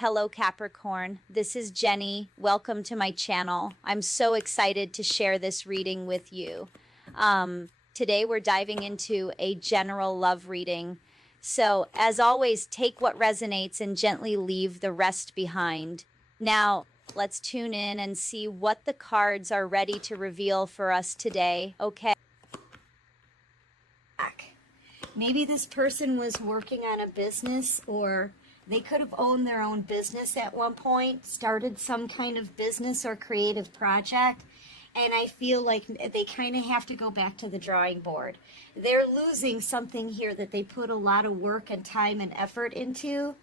Hello, Capricorn. This is Jenny. Welcome to my channel. I'm so excited to share this reading with you. Today, we're diving into a general love reading. So, as always, take what resonates and gently leave the rest behind. Now, let's tune in and see what the cards are ready to reveal for us today. Okay. Maybe this person was working on a business, or they could have owned their own business at one point, started some kind of business or creative project, and I feel like they kind of have to go back to the drawing board. They're losing something here that they put a lot of work and time and effort into.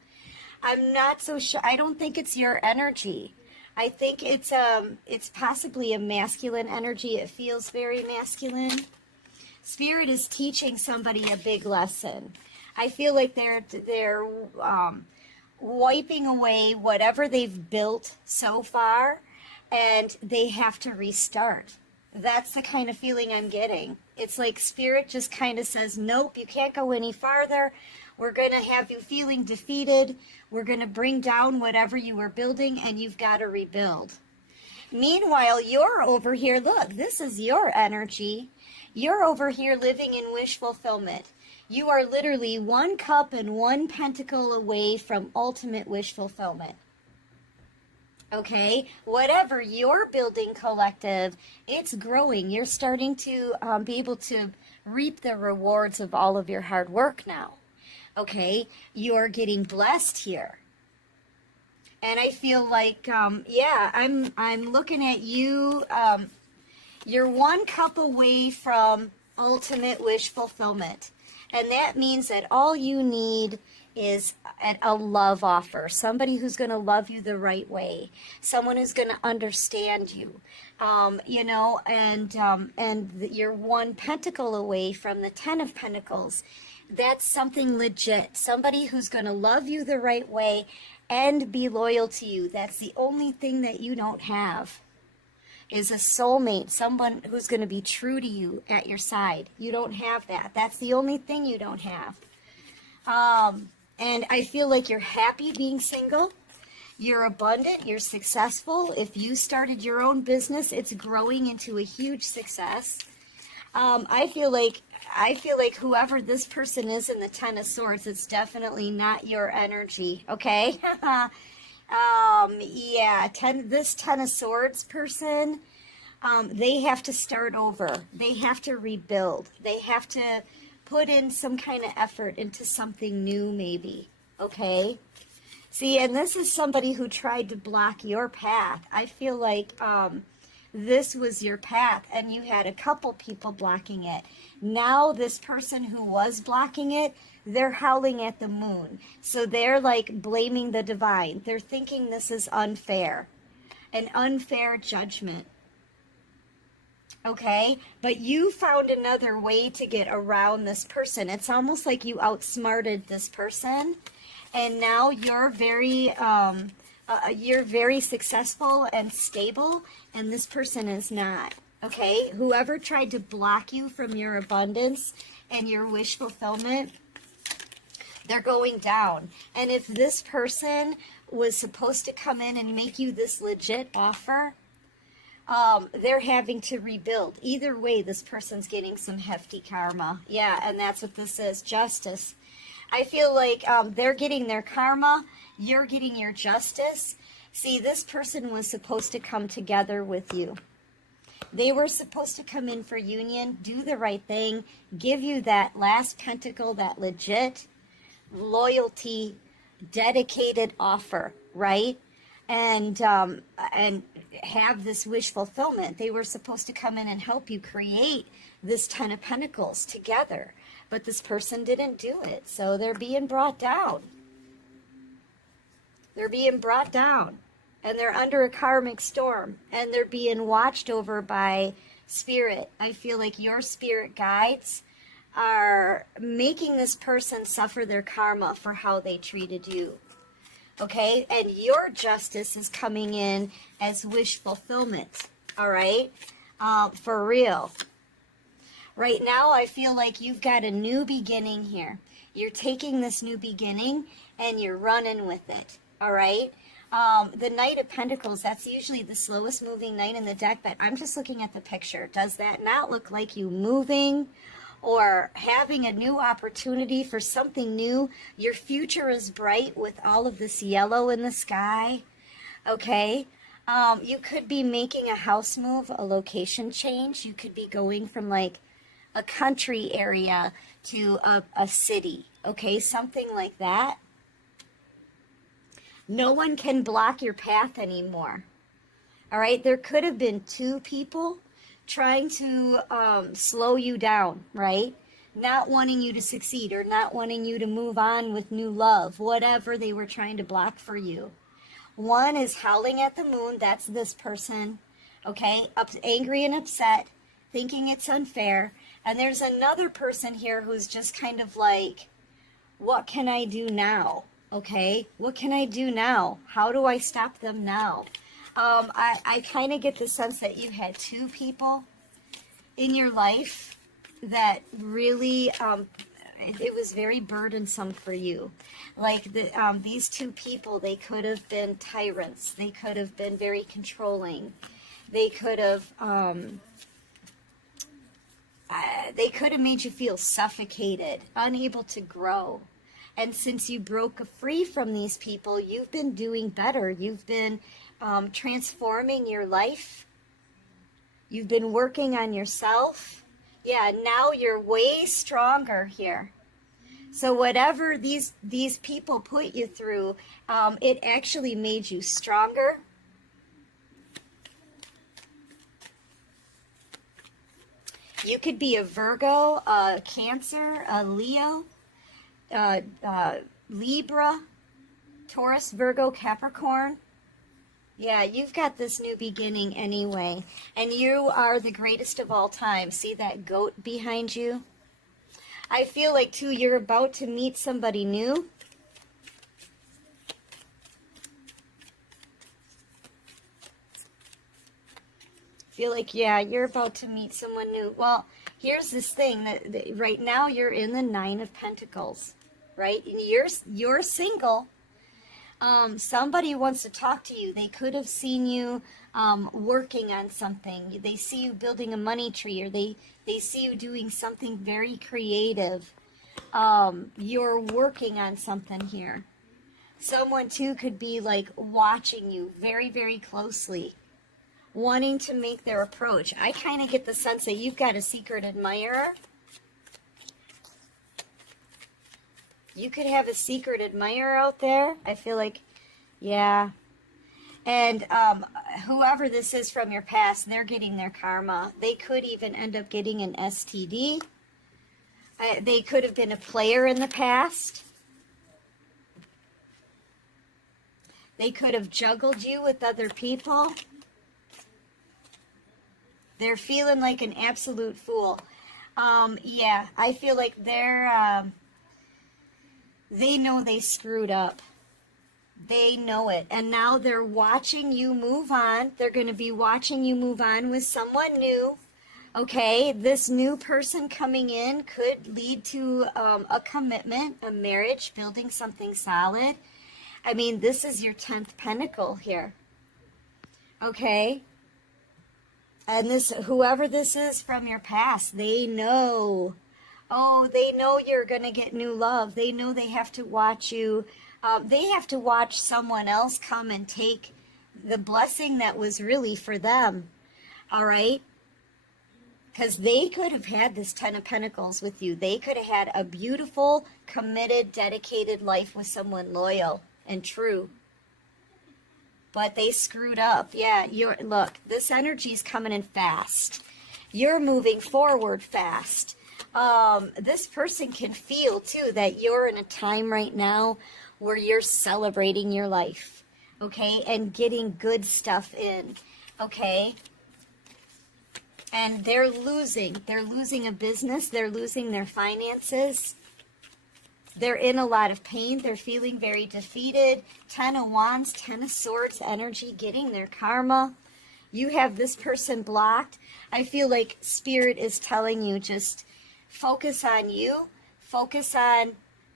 I'm not so sure. I don't think it's your energy. I think it's possibly a masculine energy. It feels very masculine. Spirit is teaching somebody a big lesson. I feel like they're wiping away whatever they've built so far, and they have to restart. That's the kind of feeling I'm getting. It's like Spirit just kind of says, nope, you can't go any farther. We're going to have you feeling defeated. We're going to bring down whatever you were building, and you've got to rebuild. Meanwhile, you're over here. Look, this is your energy. You're over here living in wish fulfillment. You are literally one cup and one pentacle away from ultimate wish fulfillment. Okay? Whatever you're building collective, it's growing. You're starting to be able to reap the rewards of all of your hard work now. Okay? You're getting blessed here. And I feel like, yeah, I'm looking at you. You're one cup away from ultimate wish fulfillment. And that means that all you need is a love offer. Somebody who's going to love you the right way. Someone who's going to understand you. You know, and you're one pentacle away from the 10 of Pentacles. That's something legit. Somebody who's going to love you the right way and be loyal to you. That's the only thing that you don't have. Is a soulmate, someone who's going to be true to you at your side. You don't have that. That's the only thing you don't have. And I feel like you're happy being single. You're abundant. You're successful. If you started your own business, it's growing into a huge success. I feel like whoever this person is in the Ten of Swords, it's definitely not your energy. Okay. Yeah, this Ten of Swords person, they have to start over. They have to rebuild. They have to put in some kind of effort into something new, maybe. Okay? See, and this is somebody who tried to block your path. I feel like this was your path, and you had a couple people blocking it. Now this person who was blocking it, they're howling at the moon. So they're like blaming the divine. They're thinking this is unfair. An unfair judgment. Okay? But you found another way to get around this person. It's almost like you outsmarted this person. And now you're very successful and stable, and this person is not. Okay? Whoever tried to block you from your abundance and your wish fulfillment, they're going down. And if this person was supposed to come in and make you this legit offer, they're having to rebuild. Either way, this person's getting some hefty karma. Yeah, and that's what this is, justice. I feel like they're getting their karma, you're getting your justice. See, this person was supposed to come together with you. They were supposed to come in for union, do the right thing, give you that last pentacle, that legit loyalty, dedicated offer, right? And have this wish fulfillment. They were supposed to come in and help you create this 10 of Pentacles together. But this person didn't do it. So they're being brought down. They're being brought down. And they're under a karmic storm. And they're being watched over by Spirit. I feel like your spirit guides are making this person suffer their karma for how they treated you. Okay? And your justice is coming in as wish fulfillment. All right? For real. Right now, I feel like you've got a new beginning here. You're taking this new beginning and you're running with it. all right? The Knight of Pentacles, that's usually the slowest moving knight in the deck, but I'm just looking at the picture. Does that not look like you moving or having a new opportunity for something new? Your future is bright with all of this yellow in the sky, okay? You could be making a house move, a location change. You could be going from like a country area to a city, okay? Something like that. No one can block your path anymore, all right? There could have been two people trying to slow you down, right? Not wanting you to succeed or not wanting you to move on with new love, whatever they were trying to block for you. One is howling at the moon. That's this person, okay? Angry and upset, thinking it's unfair. And there's another person here who's just kind of like, what can I do now? Okay, what can I do now? How do I stop them now? I kind of get the sense that you had two people in your life that really, it was very burdensome for you. Like these two people, they could have been tyrants. They could have been very controlling. They could have made you feel suffocated, unable to grow. And since you broke free from these people, you've been doing better. You've been transforming your life. You've been working on yourself. Yeah, now you're way stronger here. So whatever these people put you through, it actually made you stronger. You could be a Virgo, a Cancer, a Leo, Libra, Taurus, Virgo, Capricorn. Yeah, you've got this new beginning anyway. And you are the greatest of all time. See that goat behind you? I feel like, too, you're about to meet somebody new. Feel like, yeah, you're about to meet someone new. Well, here's this thing that right now you're in the Nine of Pentacles, right? And you're single. Somebody wants to talk to you. They could have seen you working on something. They see you building a money tree, or they see you doing something very creative. You're working on something here. Someone, too, could be like watching you very, very closely, wanting to make their approach. I kind of get the sense that you've got a secret admirer. You could have a secret admirer out there. I feel like, yeah. And whoever this is from your past, they're getting their karma. They could even end up getting an STD. They could have been a player in the past. They could have juggled you with other people. They're feeling like an absolute fool. Yeah, I feel like they know they screwed up. They know it. And now they're watching you move on. They're going to be watching you move on with someone new. Okay, this new person coming in could lead to a commitment, a marriage, building something solid. I mean, this is your 10th pentacle here. Okay? And this, whoever this is from your past, they know. Oh, they know you're going to get new love. They know they have to watch you. They have to watch someone else come and take the blessing that was really for them. All right? Because they could have had this 10 of Pentacles with you. They could have had a beautiful, committed, dedicated life with someone loyal and true. But they screwed up. Yeah, look, this energy is coming in fast. You're moving forward fast. This person can feel, too, that you're in a time right now where you're celebrating your life, okay, and getting good stuff in, okay? And they're losing. They're losing a business. They're losing their finances. They're in a lot of pain. They're feeling very defeated. 10 of Wands, 10 of Swords energy, getting their karma. You have this person blocked. I feel like Spirit is telling you just focus on you. Focus on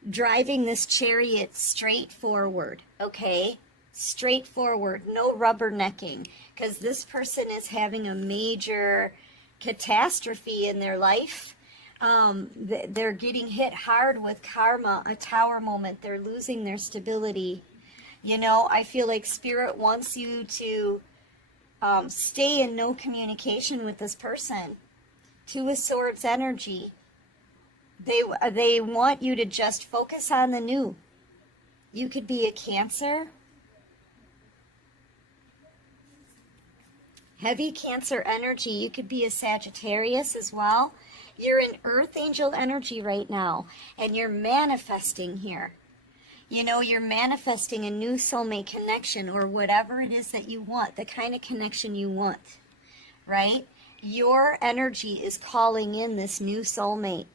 driving this chariot straight forward, okay? Straight forward, no rubbernecking, because this person is having a major catastrophe in their life. They're getting hit hard with karma, a tower moment. They're losing their stability. You know, I feel like Spirit wants you to stay in no communication with this person. Two of Swords energy. They want you to just focus on the new. You could be a Cancer. Heavy Cancer energy. You could be a Sagittarius as well. You're in Earth Angel energy right now, and you're manifesting here. You know, you're manifesting a new soulmate connection, or whatever it is that you want, the kind of connection you want, right? Your energy is calling in this new soulmate,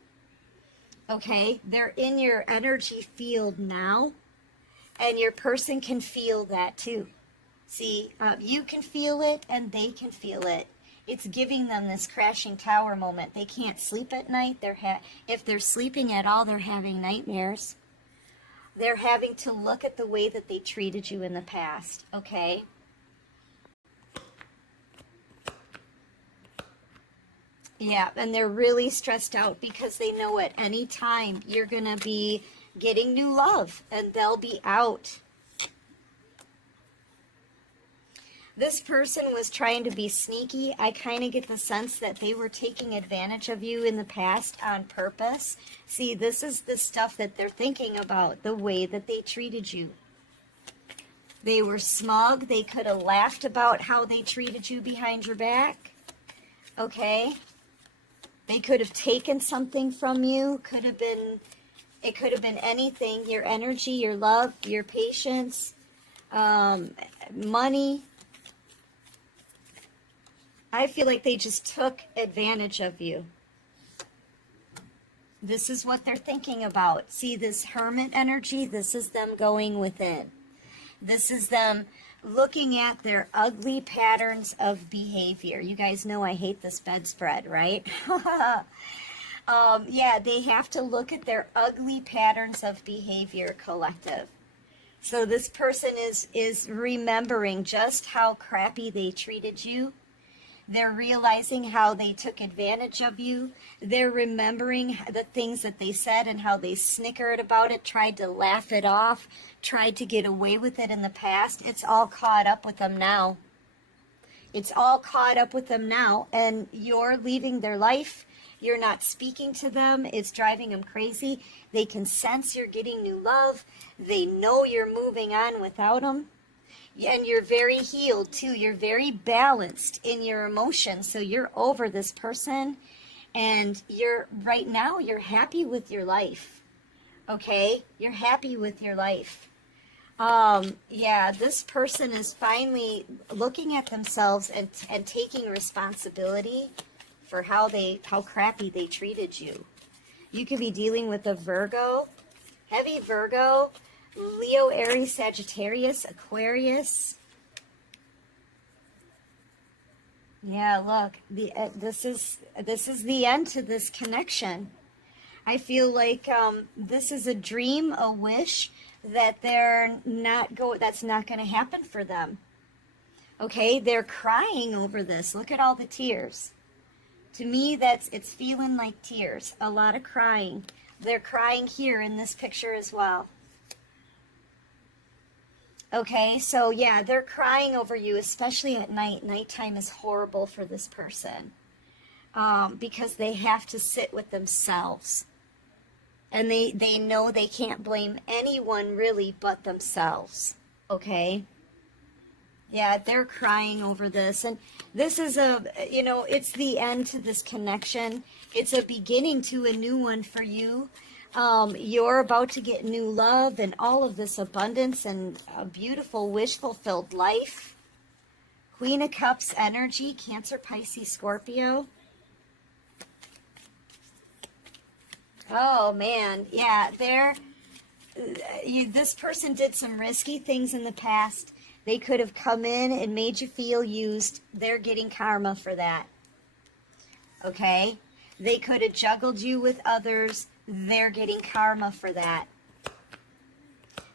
okay? They're in your energy field now, and your person can feel that too. See, you can feel it, and they can feel it. It's giving them this crashing tower moment. They can't sleep at night. If they're sleeping at all, they're having nightmares. They're having to look at the way that they treated you in the past, okay? Yeah, and they're really stressed out because they know at any time you're going to be getting new love, and they'll be out. This person was trying to be sneaky. I kind of get the sense that they were taking advantage of you in the past on purpose. See, this is the stuff that they're thinking about, the way that they treated you. They were smug. They could have laughed about how they treated you behind your back. Okay? They could have taken something from you. It could have been anything. Your energy, your love, your patience, money. I feel like they just took advantage of you. This is what they're thinking about. See this Hermit energy? This is them going within. This is them looking at their ugly patterns of behavior. You guys know I hate this bedspread, right? Yeah, they have to look at their ugly patterns of behavior, collective. So this person is remembering just how crappy they treated you. They're realizing how they took advantage of you. They're remembering the things that they said and how they snickered about it, tried to laugh it off, tried to get away with it in the past. It's all caught up with them now. It's all caught up with them now, and you're leaving their life. You're not speaking to them. It's driving them crazy. They can sense you're getting new love. They know you're moving on without them. And you're very healed too. You're very balanced in your emotions. So you're over this person, and right now you're happy with your life. Okay? You're happy with your life. Yeah, this person is finally looking at themselves and taking responsibility for how crappy they treated you. You could be dealing with a Virgo, heavy Virgo, Leo, Aries, Sagittarius, Aquarius. Yeah, look, this is the end to this connection. I feel like this is a dream, a wish that that's not going to happen for them. Okay, they're crying over this. Look at all the tears. To me, it's feeling like tears. A lot of crying. They're crying here in this picture as well. Okay, so yeah, they're crying over you, especially at night. Nighttime is horrible for this person because they have to sit with themselves. And they know they can't blame anyone really but themselves. Okay? Yeah, they're crying over this. And this is it's the end to this connection. It's a beginning to a new one for you. You're about to get new love and all of this abundance and a beautiful wish-fulfilled life. Queen of Cups energy, Cancer, Pisces, Scorpio. Oh, man. Yeah, this person did some risky things in the past. They could have come in and made you feel used. They're getting karma for that. Okay? They could have juggled you with others. They're getting karma for that.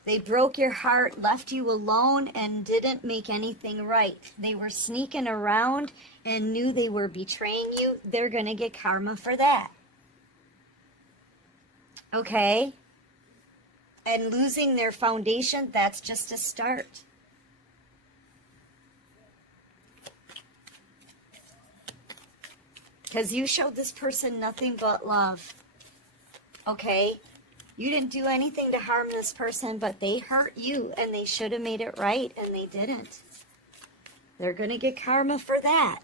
They broke your heart, left you alone, and didn't make anything right. They were sneaking around and knew they were betraying you. They're going to get karma for that. Okay? And losing their foundation, that's just a start. Because you showed this person nothing but love. Okay? You didn't do anything to harm this person, but they hurt you, and they should have made it right, and they didn't. They're going to get karma for that.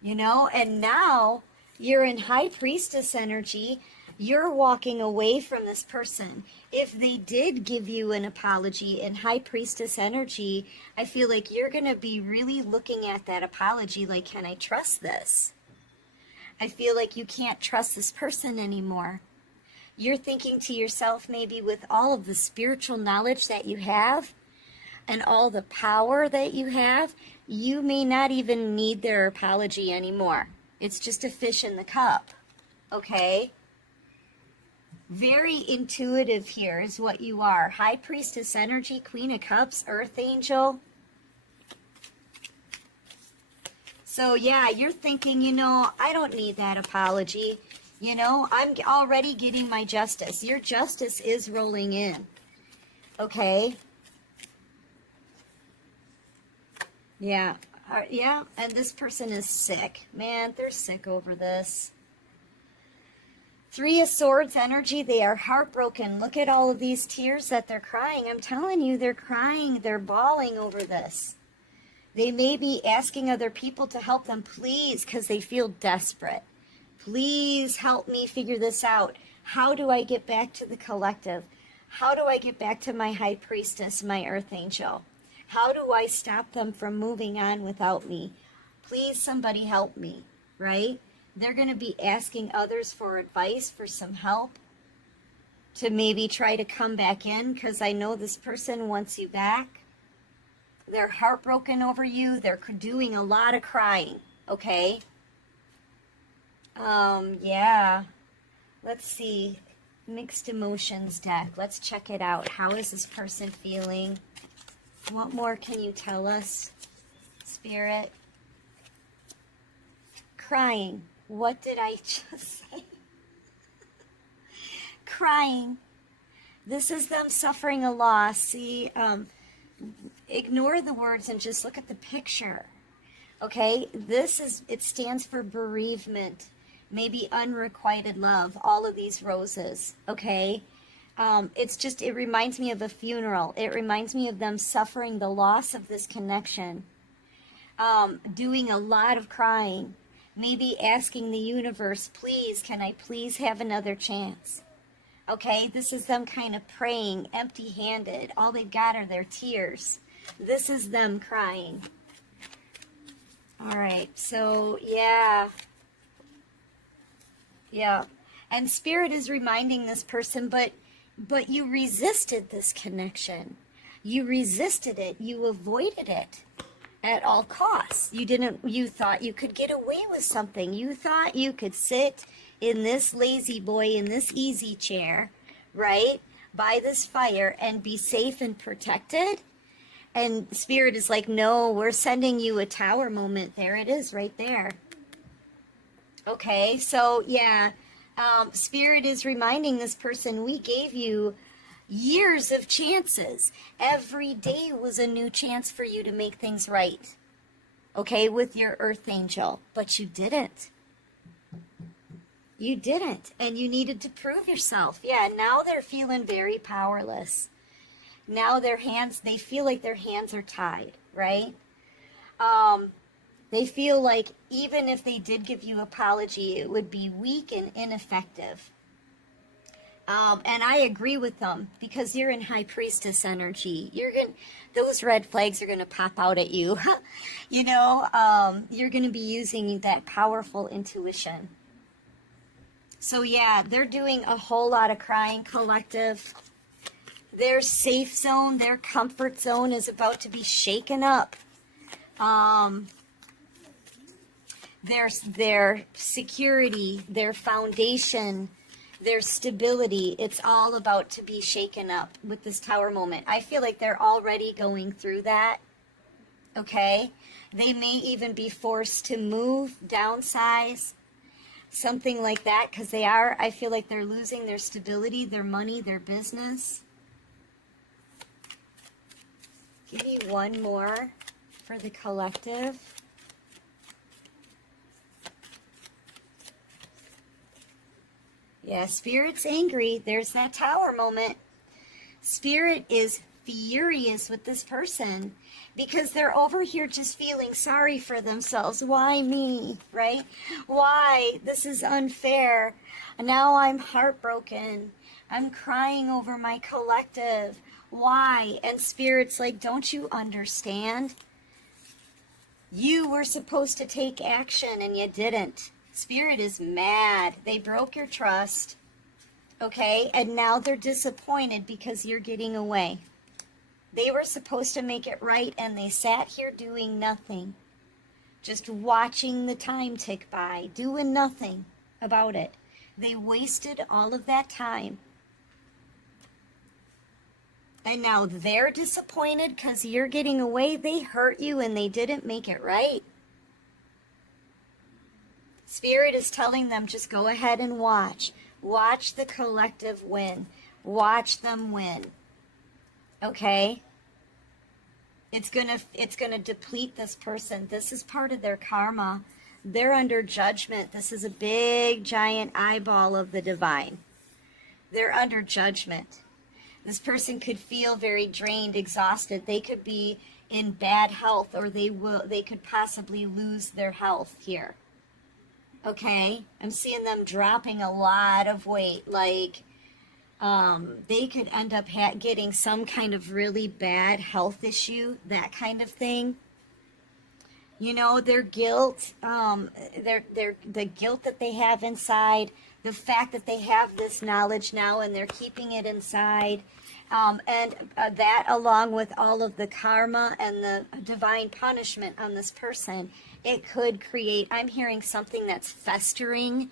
You know, and now you're in High Priestess energy. You're walking away from this person. If they did give you an apology in High Priestess energy, I feel like you're going to be really looking at that apology like, can I trust this? I feel like you can't trust this person anymore. You're thinking to yourself, maybe with all of the spiritual knowledge that you have and all the power that you have, you may not even need their apology anymore. It's just a fish in the cup, okay? Very intuitive here is what you are. High Priestess energy, Queen of Cups, Earth Angel. So yeah, you're thinking, you know, I don't need that apology. You know, I'm already getting my justice. Your justice is rolling in. Okay? Yeah. Yeah, and this person is sick. Man, they're sick over this. Three of Swords energy, they are heartbroken. Look at all of these tears that they're crying. I'm telling you, they're crying. They're bawling over this. They may be asking other people to help them, please, because they feel desperate. Please help me figure this out. How do I get back to the collective? How do I get back to my High Priestess, my Earth Angel? How do I stop them from moving on without me? Please, somebody help me, right? They're going to be asking others for advice, for some help, to maybe try to come back in, because I know this person wants you back. They're heartbroken over you. They're doing a lot of crying, okay? Yeah. Let's see. Mixed emotions deck. Let's check it out. How is this person feeling? What more can you tell us, Spirit? Crying. What did I just say? Crying. This is them suffering a loss. See, ignore the words and just look at the picture. Okay? It stands for bereavement. Maybe unrequited love. All of these roses. Okay? It reminds me of a funeral. It reminds me of them suffering the loss of this connection. Doing a lot of crying. Maybe asking the universe, please, can I please have another chance? Okay, this is them kind of praying, empty-handed. All they've got are their tears. This is them crying. All right, so yeah. Yeah. And Spirit is reminding this person, but you resisted this connection. You resisted it. You avoided it at all costs. You thought you could get away with something. You thought you could sit in this lazy boy, in this easy chair, right, by this fire and be safe and protected. And Spirit is like, no, we're sending you a tower moment. There it is right there. Okay, so yeah, Spirit is reminding this person, we gave you years of chances. Every day was a new chance for you to make things right. Okay, with your Earth Angel. But you didn't. You didn't. And you needed to prove yourself. Yeah, now they're feeling very powerless. Now they feel like their hands are tied, right? They feel like even if they did give you apology, it would be weak and ineffective. And I agree with them because you're in High Priestess energy. Those red flags are going to pop out at you. You know, you're going to be using that powerful intuition. So yeah, they're doing a whole lot of crying, collective. Their safe zone, their comfort zone is about to be shaken up. Their security, their foundation, Their stability, it's all about to be shaken up with this Tower moment. I feel like they're already going through that, okay? They may even be forced to move, downsize, something like that, because I feel like they're losing their stability, their money, their business. Give me one more for the collective. Yeah, Spirit's angry. There's that Tower moment. Spirit is furious with this person because they're over here just feeling sorry for themselves. Why me, right? Why? This is unfair. Now I'm heartbroken. I'm crying over my collective. Why? And Spirit's like, don't you understand? You were supposed to take action and you didn't. Spirit is mad. They broke your trust. Okay? And now they're disappointed because you're getting away. They were supposed to make it right and they sat here doing nothing. Just watching the time tick by, doing nothing about it. They wasted all of that time. And now they're disappointed because you're getting away. They hurt you and they didn't make it right. Spirit is telling them, just go ahead and watch. Watch the collective win. Watch them win. Okay? It's gonna deplete this person. This is part of their karma. They're under judgment. This is a big, giant eyeball of the divine. They're under judgment. This person could feel very drained, exhausted. They could be in bad health, or they could possibly lose their health here. Okay? I'm seeing them dropping a lot of weight. Like, they could end up getting some kind of really bad health issue, that kind of thing. You know, their guilt, the guilt that they have inside, the fact that they have this knowledge now and they're keeping it inside, and that along with all of the karma and the divine punishment on this person, it could create, I'm hearing something that's festering.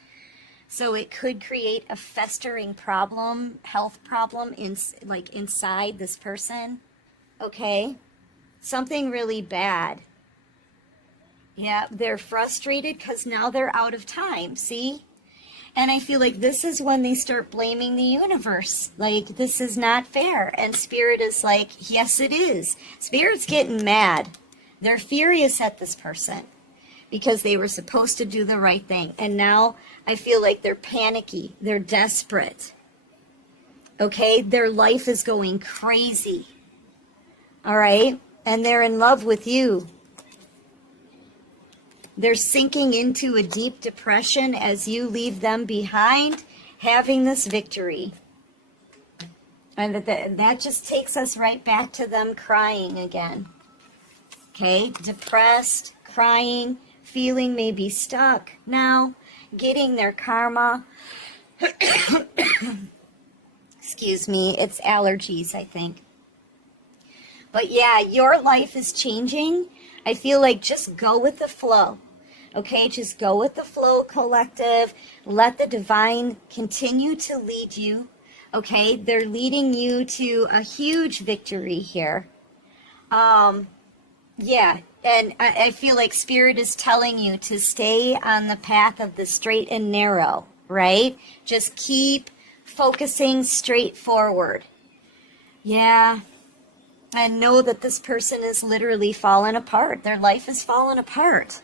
So it could create a festering problem, health problem, inside this person. Okay? Something really bad. Yeah, they're frustrated because now they're out of time, see? And I feel like this is when they start blaming the universe. Like, this is not fair. And Spirit is like, yes, it is. Spirit's getting mad. They're furious at this person because they were supposed to do the right thing. And now I feel like they're panicky. They're desperate. Okay? Their life is going crazy. All right? And they're in love with you. They're sinking into a deep depression as you leave them behind, having this victory. And that just takes us right back to them crying again. Okay? Depressed, crying, feeling maybe stuck now, getting their karma. Excuse me, it's allergies, I think. But yeah, your life is changing. I feel like just go with the flow. Okay, just go with the flow, collective. Let the divine continue to lead you. Okay, they're leading you to a huge victory here. Yeah, and I feel like Spirit is telling you to stay on the path of the straight and narrow, right? Just keep focusing straight forward. Yeah, and know that this person is literally falling apart. Their life is falling apart.